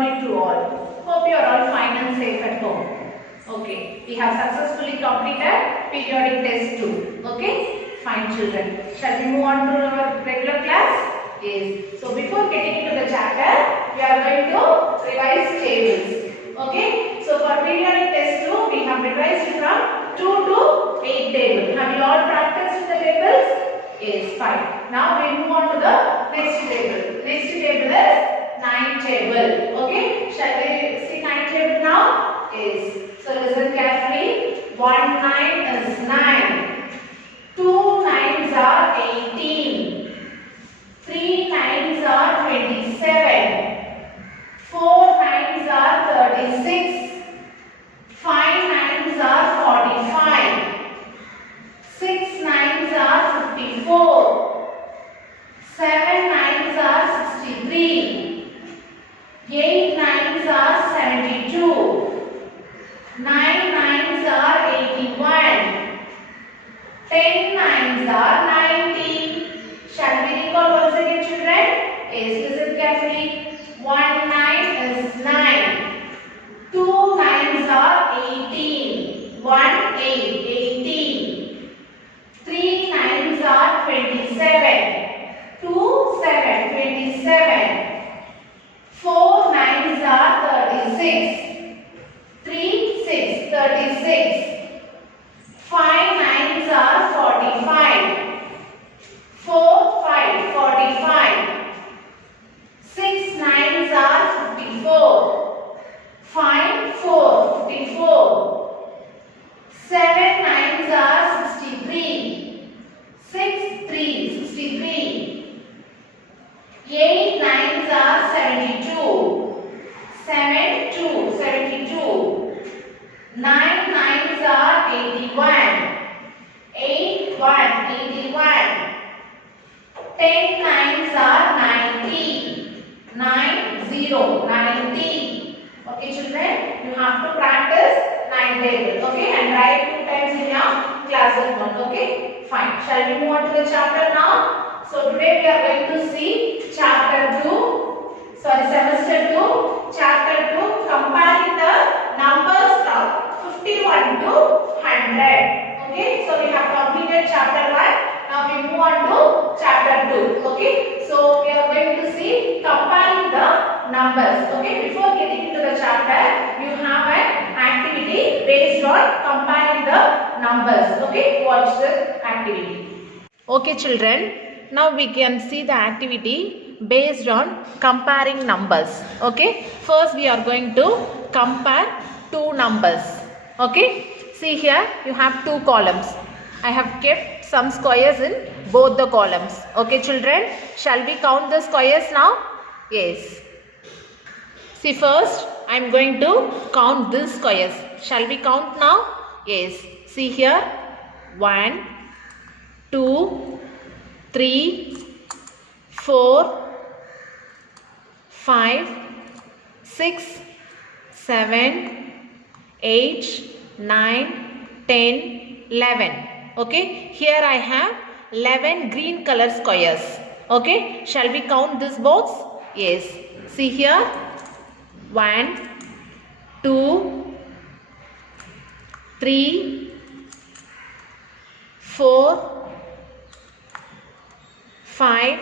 morning to all. Hope you are all fine and safe at home. Okay, we have successfully completed periodic test 2. Okay, fine children. Shall we move on to our regular class? Yes. So before getting into the chapter, we are going to revise tables. Okay, so for periodic test 2, we have revised from 2 to 8 table. Have you all practiced the tables? Yes, fine. Now we move on to the next table. Next table is 9 table. Okay, shall we see 9 table now? Yes. So listen carefully. 1 9 is 9. 2 9s are 18. 3 9s are 27. 4 9s are 36. 5 9s are 45. 6 9s are 54. 7 9s are 63. 8 9s are 72. 9 9s are 81. 10 9s are 90. Shall we recall once again, children? Yes, listen carefully. 1 9 is 9. 2 9s are 18. 1 8, 18. 3 9s are 27. 2 7, 27. 4 9s are 36. 3 6, 36. 5 9s are 45. 4 5, 45. 6 9s are 54. 5 4, 54. 7 9s are 63. 6 3, 63. 8 9s are 72. 7 2, 72. 9 9s are 81. 8 1, 81. 10 9s are 90. 9 0, 90. Okay children, you have to practice 9 table. Okay, and write 2 times in your class note. Okay, fine. Shall we move on to the chapter now? So today we are going to see chapter 2. Sorry, semester 2. Chapter 2, comparing the numbers from 51 to 100. Okay, so we have completed chapter 1. Now we move on to chapter 2. Okay, so we are going to see comparing the numbers. Okay, before getting into the chapter, you have an activity based on comparing the numbers. Okay, watch the activity. Okay, children, now we can see the activity based on comparing numbers. Okay, first we are going to compare two numbers. Okay, see here you have two columns. I have kept some squares in both the columns. Okay children, shall we count the squares now? Yes. See, first I am going to count these squares. Shall we count now? Yes. See here, 1 2 3 4 5 6 7 8 9 10 11. Okay, here I have 11 green color squares. Okay, shall we count this box? Yes. See here, 1 2 3 4 5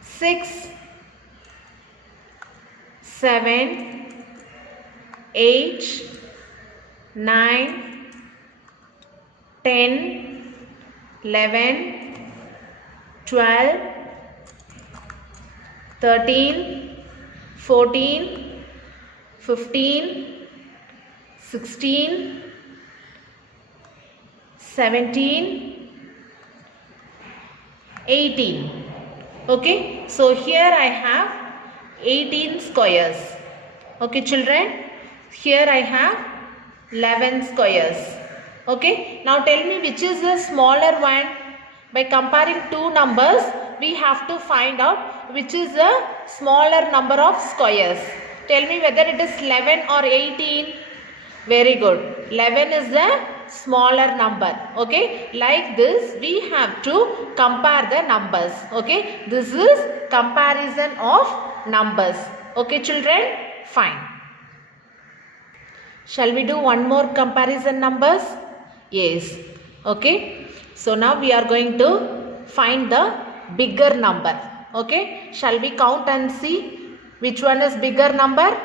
6 7 8 9 10 11 12 13 14 15 16 17 18. Okay, so here I have 18 squares. Okay children, here I have 11 squares. Okay, now tell me which is the smaller one. By comparing two numbers, we have to find out which is the smaller number of squares. Tell me whether it is 11 or 18. Very good. 11 is the smaller number. Okay, like this we have to compare the numbers. Okay, this is comparison of numbers. Okay children, fine. Shall we do one more comparison numbers? Yes. Okay. So now we are going to find the bigger number. Okay. Shall we count and see which one is bigger number?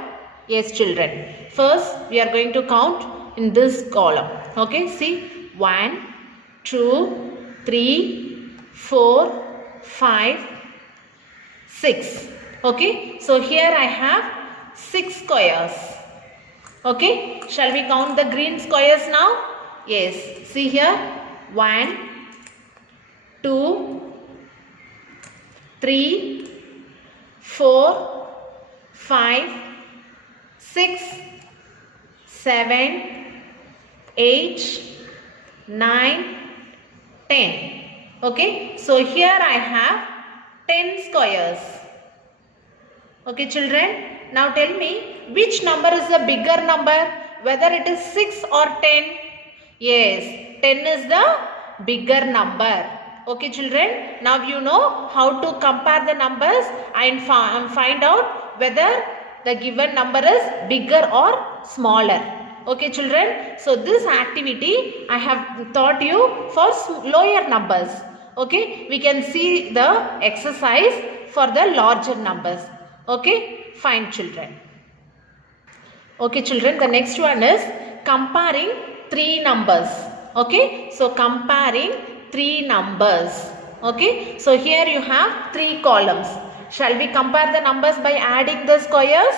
Yes children. First we are going to count in this column. Okay. See 1, 2, 3, 4, 5, 6. Okay. So here I have 6 squares. Okay, shall we count the green squares now? Yes, see here 1, 2, 3, 4, 5, 6, 7, 8, 9, 10. Okay, so here I have 10 squares. Okay children, now tell me which number is the bigger number, whether it is 6 or 10. Yes, 10 is the bigger number. Okay children, now you know how to compare the numbers and find out whether the given number is bigger or smaller. Okay children, so this activity I have taught you for lower numbers. Okay, we can see the exercise for the larger numbers. Okay, fine children. Okay children, the next one is comparing 3 numbers. Okay, so comparing 3 numbers. Okay, so here you have 3 columns. Shall we compare the numbers by adding the squares?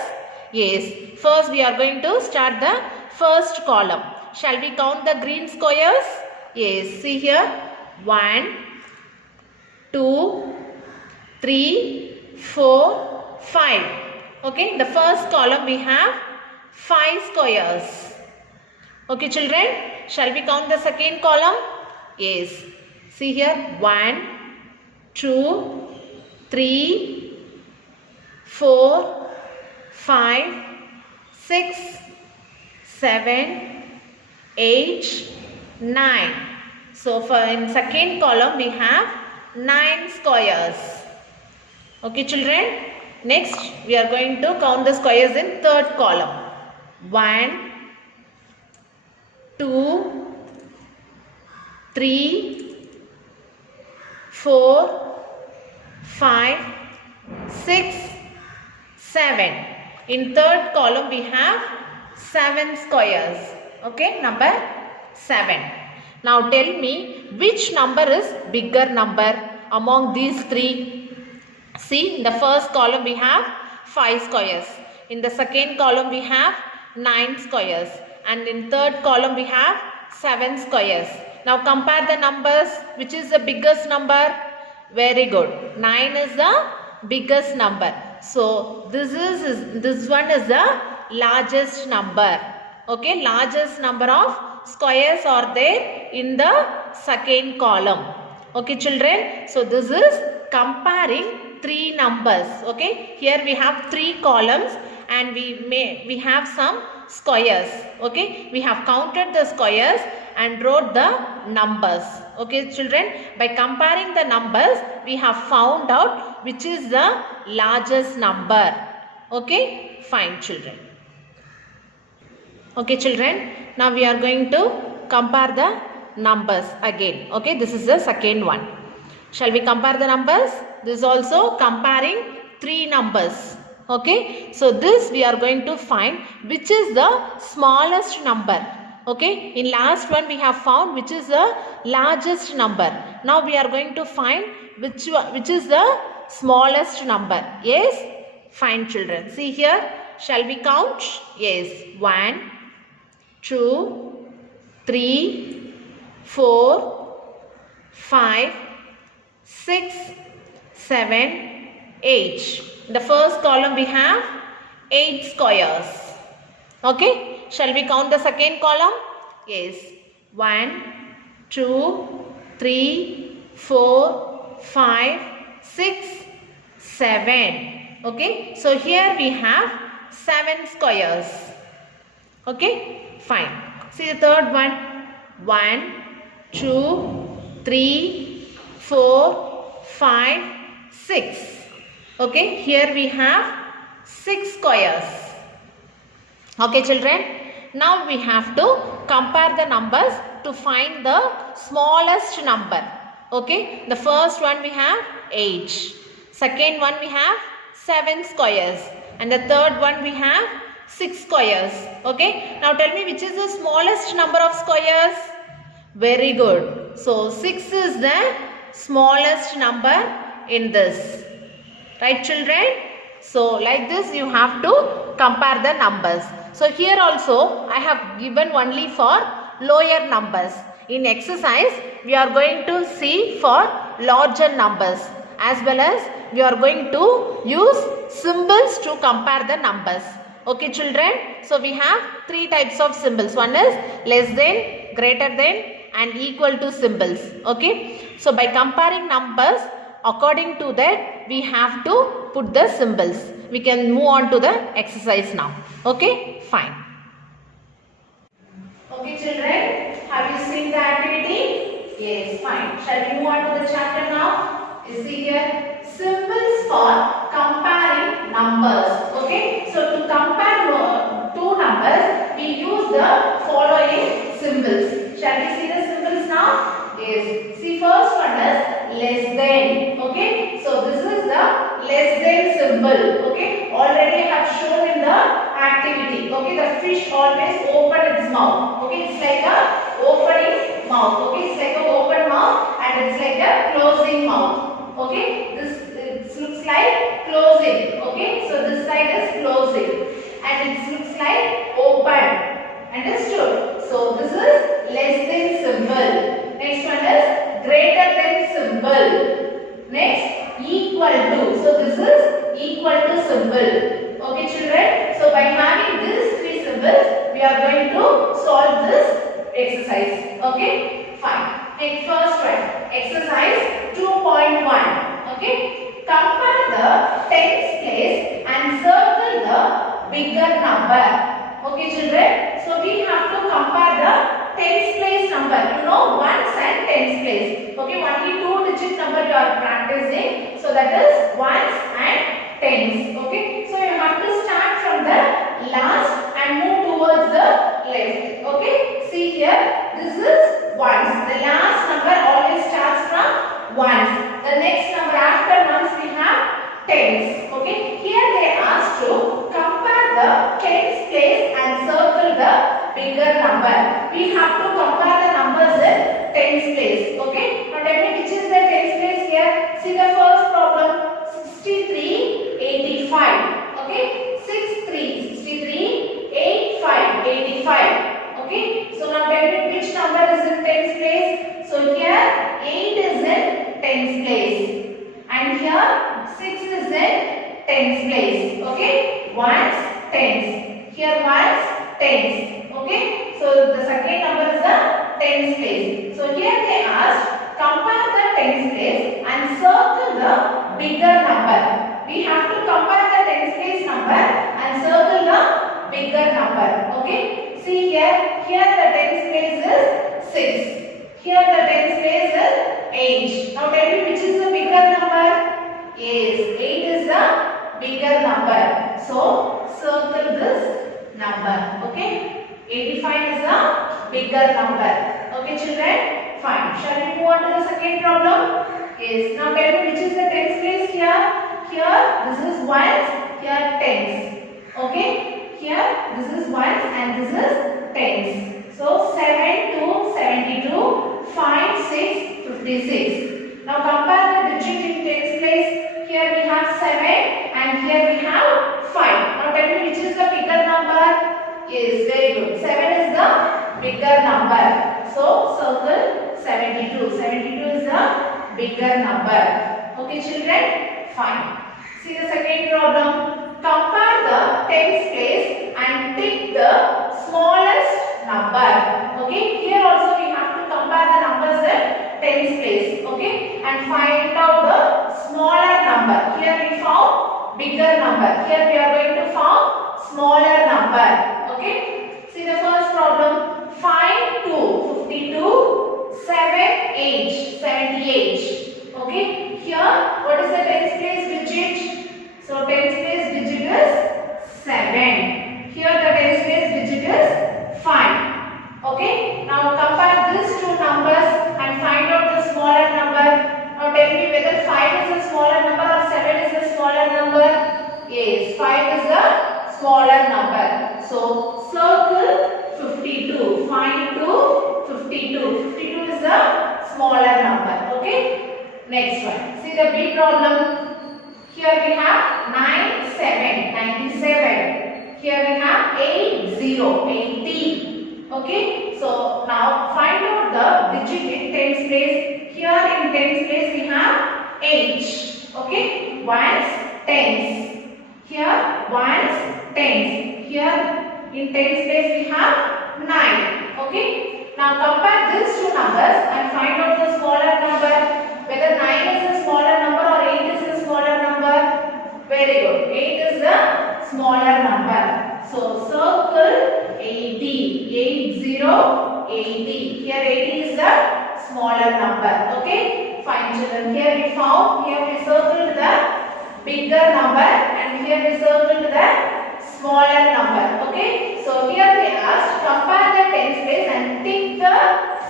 Yes, first we are going to start the first column. Shall we count the green squares? Yes, see here 1, 2, 3, 4, 5. Okay, in the first column we have 5 squares. Okay children, shall we count the second column? Yes, see here 1, 2, 3, 4, 5, 6, 7, 8, 9. So for in second column we have 9 squares. Okay children, next we are going to count the squares in third column. 1, 2, 3, 4, 5, 6, 7. In third column we have 7 squares. Okay, number 7. Now tell me which number is bigger number among these 3. See, in the first column we have 5 squares. In the second column we have 9 squares. And in third column we have 7 squares. Now compare the numbers. Which is the biggest number? Very good. 9 is the biggest number. So this one is the largest number. Okay, largest number of squares are there in the second column. Okay children, so this is comparing 3 numbers. Okay, here we have 3 columns and we have some squares. Okay, we have counted the squares and wrote the numbers. Okay children, by comparing the numbers we have found out which is the largest number. Okay, fine children. Okay children, now we are going to compare the numbers again. Okay, this is the second one. Shall we compare the numbers? This is also comparing 3 numbers. Okay, so this we are going to find which is the smallest number. Okay, in last one we have found which is the largest number. Now we are going to find which is the smallest number. Yes, fine children. See here, shall we count? Yes, 1, 2, 3, 4, 5, 6, 7, 8. In the first column we have 8 squares. Okay, shall we count the second column? Yes, 1, 2, 3, 4, 5, 6, 7. Okay, so here we have 7 squares. Okay, fine. See the third one. 1, 2, 3, 4, 5, 6. Okay, here we have 6 squares. Okay children, now we have to compare the numbers to find the smallest number. Okay, the first one we have 8, second one we have 7 squares, and the third one we have 6 squares. Okay, now tell me which is the smallest number of squares? Very good. So 6 is the smallest number in this. Right children? So like this you have to compare the numbers. So here also I have given only for lower numbers. In exercise we are going to see for larger numbers, as well as we are going to use symbols to compare the numbers. Okay children? So we have three types of symbols. One is less than, greater than, and equal to symbols. Okay? So by comparing numbers, according to that we have to put the symbols. We can move on to the exercise now. Okay? Fine. Okay children, have you seen the activity? Yes, fine. Shall we move on to the chapter now? You see here, symbols for comparing numbers. Okay? So to compare two numbers, we use the following symbols. Shall we see the symbols now? Yes. See, first one is less than. Okay? So this is the less than symbol. Okay? Already I have shown in the activity. Okay? The fish always open its mouth. Okay? It's like a opening mouth. Okay? It's like a open mouth and it's like a closing mouth. Okay? This looks like closing. Okay? So this side is closing and it looks like open. Understood? So this is less than symbol. Next one is greater than symbol. Next, equal to. So this is equal to symbol. Okay children? So by having these three symbols, we are going to solve this exercise. Okay? Fine. Next, first one. Exercise 2.1. Okay? Compare the tens place and circle the bigger number. Okay children? So we have to compare the tens place number. You know ones and tens place. Okay, only 2-digit number you are practicing. So that is ones and tens. Okay, so you have to start from the last and move towards the left. Okay, see here, this is ones. The last number always starts from ones. The next number after ones we have tens. Okay, here they asked to compare the tens place and circle the bigger number. We have to compare the numbers in tens place. Okay, now tell me which is the tens place here. See the first problem, 63, 85. Okay, 63, 63, 85, 85. Okay, so now tell me which number is in tens place. So here 8 is in tens place and here 6 is in tens place. Okay, ones, tens. Here ones, tens. Okay, so the second number is the tens place. So here they asked compare the tens place and circle the bigger number. We have to compare the tens place number and circle the bigger number. Okay, see here, the tens place is 6. Here the tens place is 8. Now tell me which is the bigger number? Yes, 8 is the bigger number. So circle this number. Okay, 85 is the bigger number. Okay children? Fine. Shall we move on to the second problem? Yes. Now tell me which is the tens place here? Here this is ones, here tens. Okay? Here this is ones and this is tens. So 7 to 72, 5, 6, 56. Now compare the digit in tens place. Here we have 7 and here we have 5. Now tell me which is the bigger number? Yes, very good. 7 is the bigger number. So circle 72. 72 is the bigger number. Okay children? Fine. See the second problem. Compare the tens place and take the smallest number. Okay. Here also we have to compare the numbers in tens place. Okay. And find out the smaller number. Here we found bigger number. Here we are going to find smaller number. Okay. See the first problem. Find 2, 52, 7, 8, 78. Okay. Here what is the tens place digit? So tens place digit is smaller number. So circle 52. Find 52. 52 is the smaller number. Okay. Next one. See the big problem. Here we have 97. 97. Here we have 80. 80. Okay. So now find out the digit in tens place. Here in tens place we have 8. Okay. Ones, tens. Here ones, tens. Here in tens place we have 9. Okay. Now compare these two numbers and find out the smaller number. Whether 9 is a smaller number or 8 is a smaller number. Very good. 8 is the smaller number. So circle 80. 80. 80. Here 80 is the smaller number. Okay. Fine children. Here we circled the bigger number and here we circled the smaller number. Okay. So here they asked compare the tens place and tick the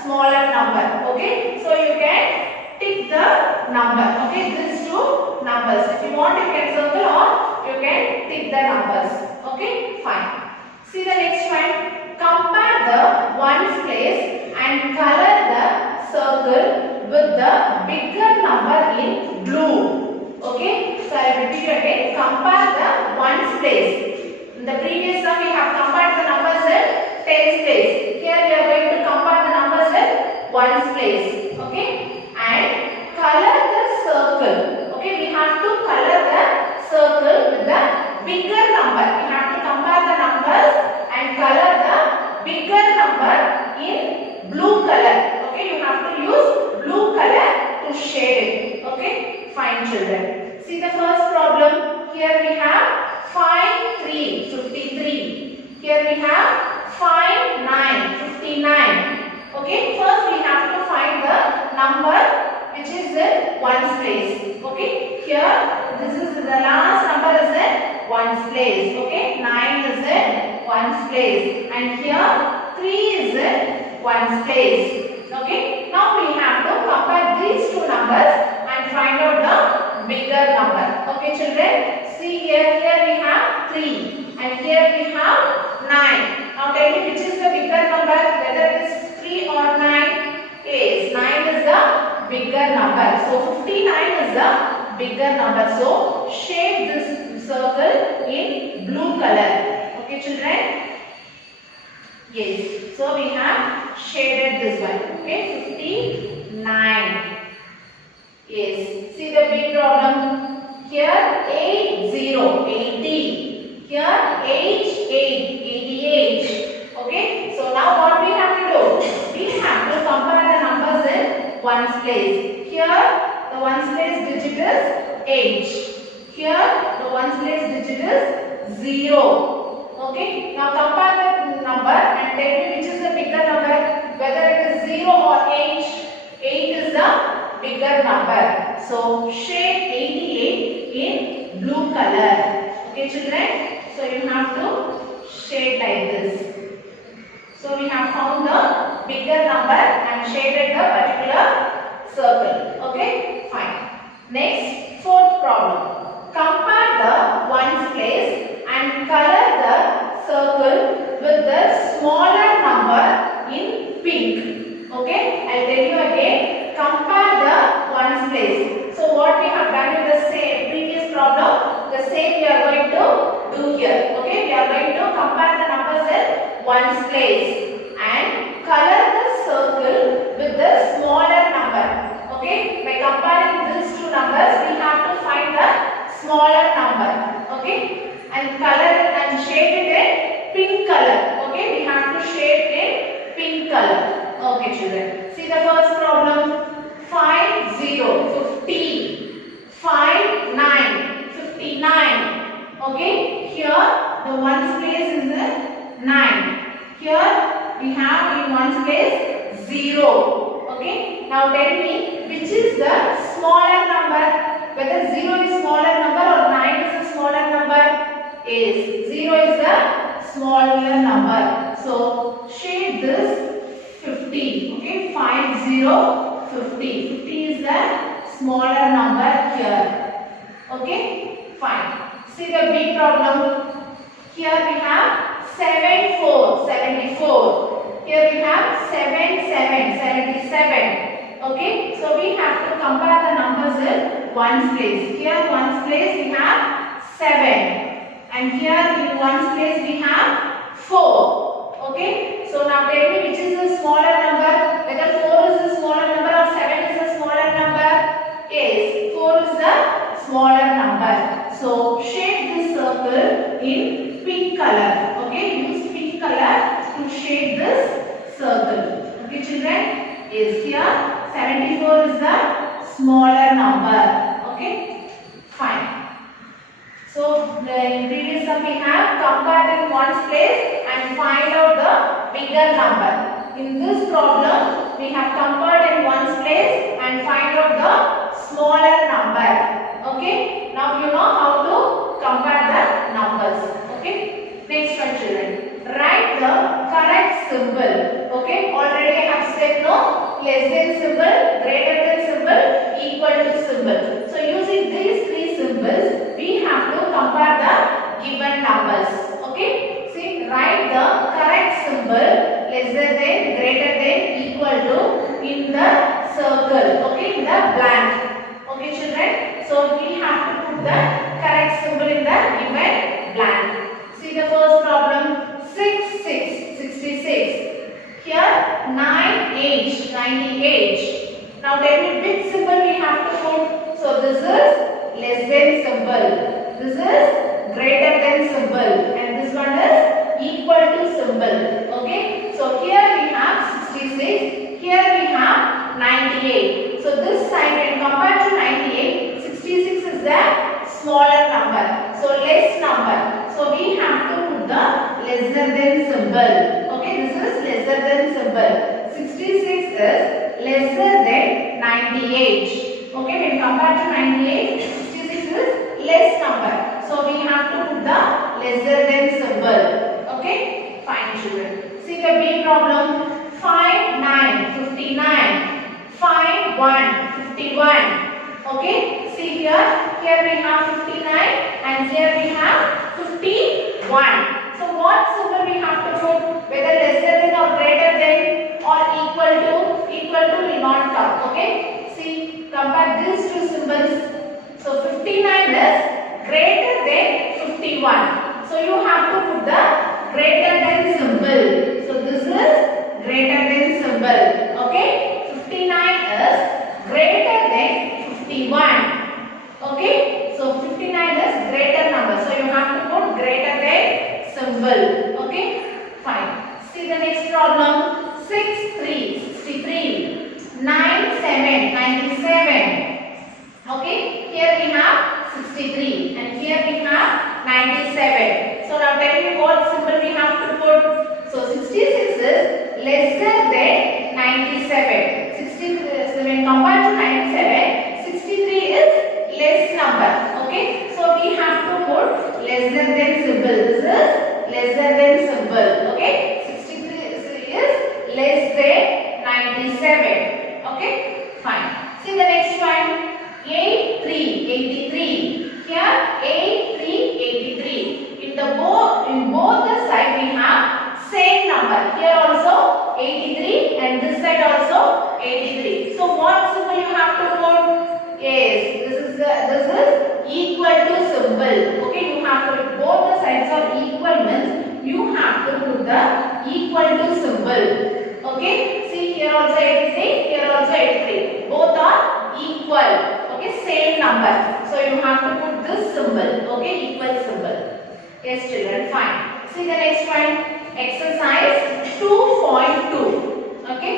smaller number. Okay. So you can tick the number. Okay. These two numbers. If you want you can circle or you can tick the numbers. Okay. Fine. See the next one. Compare the ones place and color the circle with the bigger number in blue. Okay. So I will repeat again. Compare the ones place. In the previous one we have compared the numbers in tens place. Here we are going to compare the numbers in ones place. Okay. And color the circle. Okay. We have to color the circle with the bigger number. We have to compare the numbers and color the bigger number in blue color. Okay. You have to use blue color to shade it. Okay. Fine children. See the first problem. Here we have find 3, 53. Here we have find 9, 59. Okay. First we have to find the number which is in ones place. Okay. Here this is the last number is in ones place. Okay. 9 is in ones place and here 3 is in ones place. Okay. Now we have to compare these two numbers and find out the bigger number. Okay children. See here we have 3 and here we have 9. Now tell me which is the bigger number, whether it is 3 or 9. Yes, 9 is the bigger number. So 59 is the bigger number. So shade this circle in blue color. Okay children. Yes. So we have shaded this one. Okay. 59. Yes. See the big problem. Here 80. 80. Here 88. Okay. So now what we have to do? We have to compare the numbers in ones place. Here the ones place digit is 8. Here the ones place digit is 0. Okay. Now compare the number and tell me which is the bigger number, whether it is 0 or 8. 8 is the bigger number. So shade 88 in blue color. Okay children. So you have to shade like this. So we have found the bigger number and shaded the particular circle. Okay. Fine. Next, fourth problem. Compare the ones place and color the circle with the smaller number in pink. Okay. I'll tell you again. Compare the ones place. So what we have done in the same previous problem, the same we are going to do here. Okay. We are going to compare the numbers in ones place and color the circle with the smaller number. Okay. By comparing these two numbers, we have to find the smaller number. Okay. And color it and shade it in pink color. Okay. We have to shade in pink color. Okay children. See the first problem. 5 0 50. 5 9 59. Okay. Here the ones place is 9. Here we have in ones place 0. Okay. Now tell me which is the smaller number, whether 0 is smaller number or 9 is a smaller number. Is 0 is the smaller number. So shade this 50. Okay. 5 0 50. 50 is the smaller number here. Okay. Fine. See the big problem. Here we have 7 4 74. Here we have 7 7 77. Okay, so we have to compare the numbers in ones place. Here ones place we have 7, and here in ones place we have 4. Okay, so now tell me which is the smaller number, whether 4 is the smaller number or 7 is the smaller number. Yes, 4 is the smaller number. So shade this circle in pink color. Okay, use pink color to shade this circle. Okay children, yes, here 74 is the smaller number. Okay, fine. So in previous sum we have compared in ones place and find out the bigger number. In this problem we have compared in ones place and find out the smaller number. Okay, now you know how to compare the numbers. Okay, next one children, write the correct symbol. Okay, already I have said no, less than symbol, greater than symbol, equal to symbol. So using these three symbols we have to compare the given numbers. Okay, see, write the correct symbol lesser than, greater than, equal to in the circle. Okay, in the blank. Okay children, so we have to put the correct symbol in the given blank. See the first problem, 6 6 66. Here 9 8 98. Now tell me which symbol we have to put. So this is less than symbol, this is greater than symbol, and this one is equal to symbol. Okay, so here we have 66, here we have 98. So this side when compared to 98, 66 is the smaller number, so less number. So we have to put the lesser than symbol. Okay, this is lesser than symbol. 66 is lesser than 98. Okay, when compared to 98, 66 is less number. So we have to put the lesser than symbol. Okay, fine children. See the B problem. 5 9 59. 5 1 51. Okay, see here we have 59 and here we have 51. So what symbol we have to put, whether lesser than or greater than or equal to will not come. Okay, see, compare these two symbols. So 59 is greater than 51. So you have to put the greater than symbol. So this is greater than symbol. Okay, 59 is greater than 51. Okay, so 59 is greater number. So you have to put greater than symbol. Okay, fine. See the next problem. 6 3 63. 9 7 97. Okay, here we have 63 and here we have 97. So now tell me what symbol we have to put. So 66 is lesser than 97. 63, so when compared to 97, 63 is less number. Okay, so we have to put lesser than symbol. This is lesser than symbol. Okay, 63 is less than 97. Okay, fine. See the next one. 8 3 83. Here 8 3 83. In both the side we have same number. Here also 83 and this side also 83. So what symbol you have to put? Yes, this is equal to symbol. Okay, you have to, both the sides are equal means you have to put the equal to symbol. Okay, see here also 83, here also 83. Both are equal. Okay, same number. So you have to put this symbol. Okay, equal symbol. Yes children, fine. See the next one. Exercise 2.2. Okay,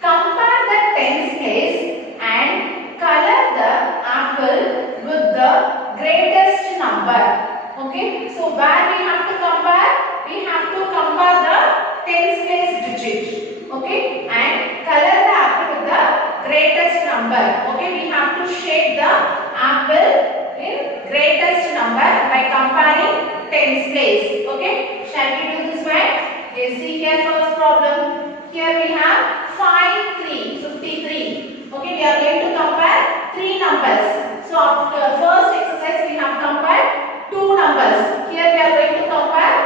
compare the tens place and color the apple with the greatest number. Okay, so where we have to compare? We have to compare the tens place digit. Okay, and color the apple with the greatest number. Okay, we have to shade the apple in greatest number by comparing tens place. Okay, shall we do this one? Okay, see here first problem. Here we have 5 3 53. Okay, we are going to compare three numbers. So after first exercise we have compared two numbers. Here we are going to compare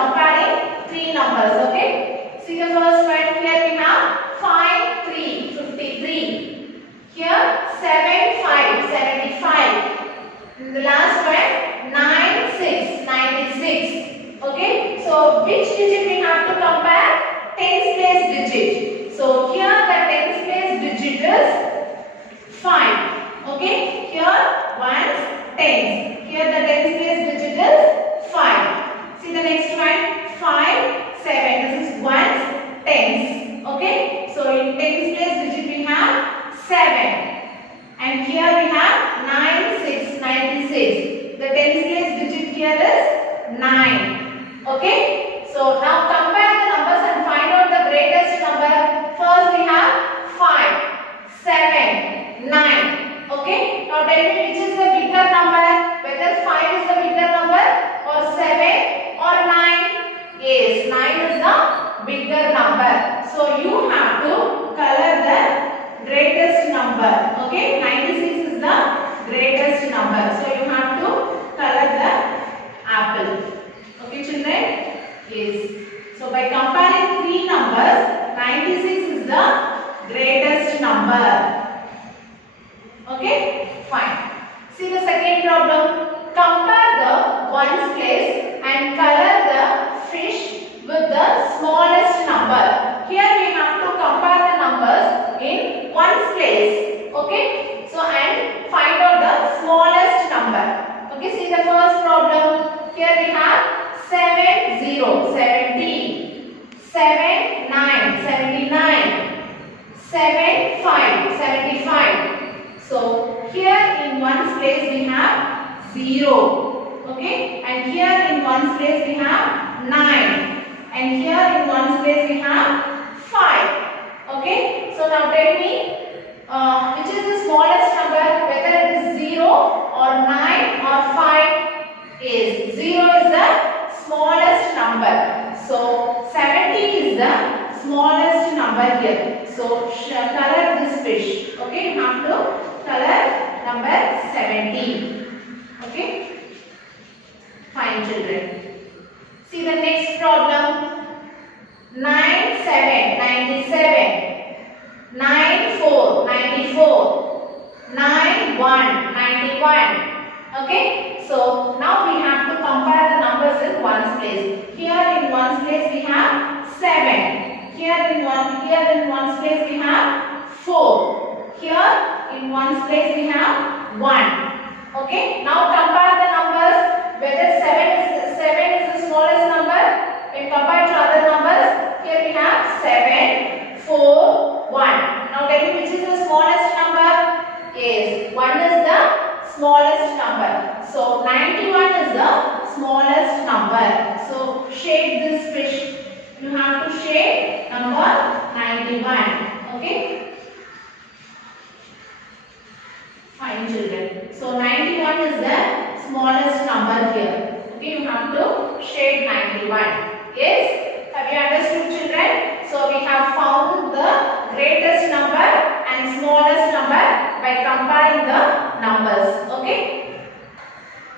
comparing three numbers. Okay. See the first one. Here we have 5 3 53. Here 7 5 75. The last one 9 6 96. Okay. So which digit we have to compare? Tens place digit. So here the tens place digit is 5. Okay. Here ones tens. Here the tens place digit is 5. See the next one 5 7. This is ones tens. Okay. So in tens place digit we have 7. And here we have 9 6 96. The tens place digit here is 9. Okay. So now compare the numbers and find out the greatest number. First we have 5 7 9. Okay. Now tell me which is the bigger number. Whether 5 is the bigger number or 7 or 9. Yes, 9 is the bigger number. So you have to color the greatest number. Okay. 96 is the greatest number. So you have to color the apple. Okay children. Yes. So by comparing three numbers, 96 is the greatest number. Okay, fine. See the second problem. Compare the ones place and color the fish with the smallest number. Here we have to compare the numbers in ones place. Okay. So and find out the smallest number. Okay. See the first problem. Here we have 7 0 70. 7 9 79. 7 5 75. So here in ones place we have 0. Okay. And here in ones place we have 9. And here in ones place we have 5. Okay. So now tell me which is the smallest number, whether it is 0 or 9 or 5. Is 0 is the smallest number. So 70 is the smallest number here. So color this fish. Okay, you have to color number 70. Okay, fine children. See the next problem. 9 7 97. 9 4 94. 9 1 91. Okay. So now we have to compare the numbers in ones place. Here in ones place we have 7. Here in ones place we have 4. Here in ones place we have 1. Okay. Now compare the numbers. Whether 7 is the smallest number when compared to other numbers. Here we have 7 4 1. Now tell me which is the smallest number? Yes, 1 is the smallest number. So 91 is the smallest number. So shade this fish. You have to shade number 91. Okay. Fine children. So 91 is the smallest number here. Okay. You have to shade 91. Yes. Have you understood children? So we have found the greatest number and smallest number by comparing the numbers. Okay.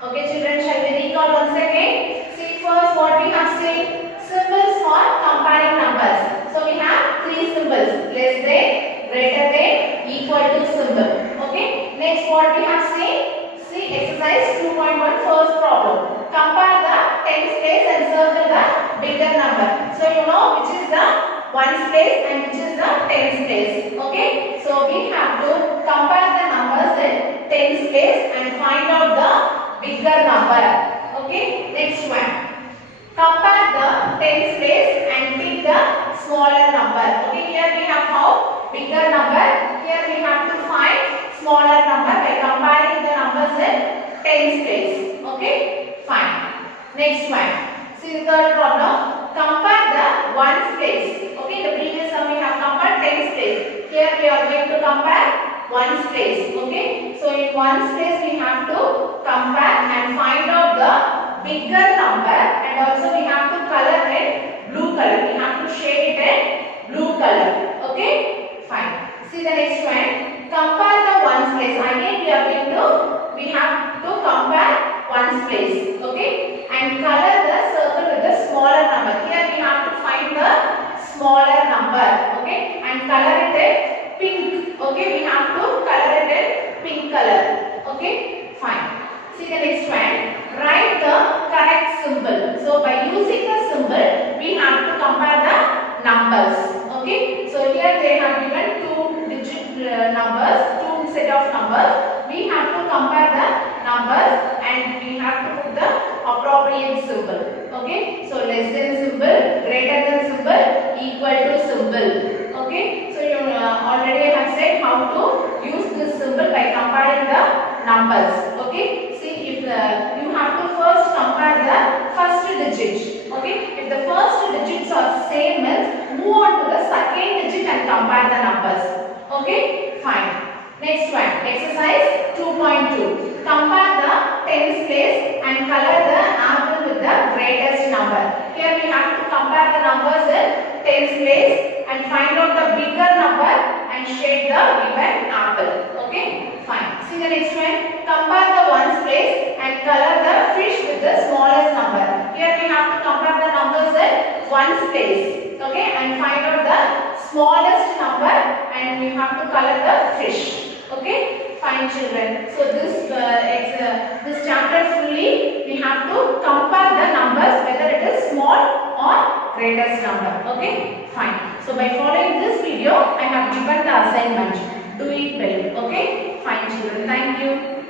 Okay children, shall we recall once again? See first what we have seen. Symbols for comparing numbers. So we have three symbols. Less than, greater than, equal to symbol. Okay. Next what we have seen. See exercise 2.1 first problem. Compare the tens place and circle the bigger number. So you know which is the ones place and which is the tens place. Okay. So we have to compare the numbers in tens place and find out the bigger number. Okay. Next one. Compare the tens place and pick the smaller number. Okay. Here we have found bigger number. Here we have to find smaller number by comparing the numbers in tens place. Okay. Fine. Next one. See the third problem. Compare the ones place. Okay. The previous one we have compared tens place. Here we are going to compare ones place. Okay. So in ones place we have to compare and find out the bigger number, and also we have to color it blue color. We have to shade it in blue color. Okay. Fine. See the next one. Compare the ones place. Again we have to compare ones place. Okay. And color the circle with the smaller Okay, we have to color it in pink color. Okay, fine. See the next one. Write the correct symbol. So by using the symbol, we have to compare the numbers. Okay, so here they have given two digit numbers, two set of numbers. We have to compare the numbers and we have to put the appropriate symbol. Okay, so less than symbol, greater than symbol, equal to symbol. Okay, so you already have said how to use this symbol by comparing the numbers. Okay, see if you have to first compare the first digit. Okay, if the first digits are same, means move on to the second digit and compare the numbers. Okay, fine. Next one, exercise 2.2. Compare the tens place and color the apple with the greatest number. Here we have to compare the numbers in tens place and find out the bigger number and shade the given apple. Okay, fine. See the next one. Compare the ones place and color the fish with the smallest number. Here we have to compare the numbers in ones place. Okay, and find out the smallest number and we have to color the fish. Okay, fine children. So this chapter fully we have to compare the numbers whether it is small or greatest number. Okay, fine. So by following this video, I have given the assignment. Do it well. Okay, fine children. Thank you.